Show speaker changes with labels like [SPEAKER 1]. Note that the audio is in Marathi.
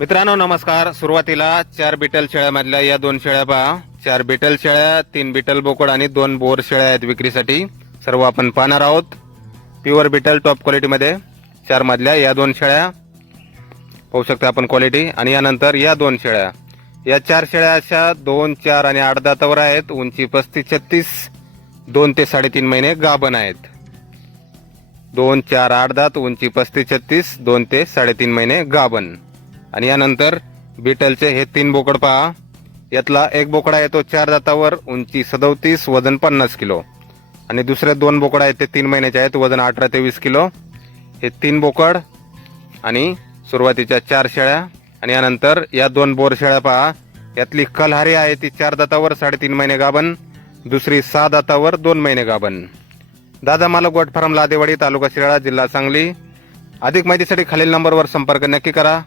[SPEAKER 1] मित्रांनो नमस्कार. सुरुवातीला चार बिटल शेळ्यामधल्या या दोन शेळ्या पहा. चार बिटल शेळ्या तीन बिटल बोकड आणि दोन बोर शेळ्या आहेत विक्रीसाठी. सर्व आपण पाहणार आहोत. प्युअर बिटल टॉप क्वालिटीमध्ये चार मधल्या या दोन शेळ्या. पाहू शकता आपण क्वालिटी. आणि यानंतर या दोन शेळ्या. या चार शेळ्या अशा दोन चार आणि आठ दातावर आहेत. उंची पस्तीस छत्तीस दोन ते साडेतीन महिने गाभण आहेत. दोन चार आठ दात उंची पस्तीस छत्तीस दोन ते साडेतीन महिने गाभण. आणि यानंतर बिटलचे हे तीन बोकड पहा. यातला एक बोकडा येतो चार दातावर उंची सदोतीस वजन पन्नास किलो. आणि दुसरे दोन बोकड आहेत ते तीन महिन्याचे आहेत वजन अठरा ते वीस किलो. हे तीन बोकड आणि सुरुवातीच्या चार शेळ्या. आणि यानंतर या दोन बोर शेळ्या पहा. यातली कलहारी आहे ती चार दातावर साडेतीन महिने गाभण. दुसरी सहा दातावर दोन महिने गाभण. दादा मालक गोट फार्म लादेवाडी तालुका शिराळा जिल्हा सांगली. अधिक माहितीसाठी खालील नंबरवर संपर्क नक्की करा.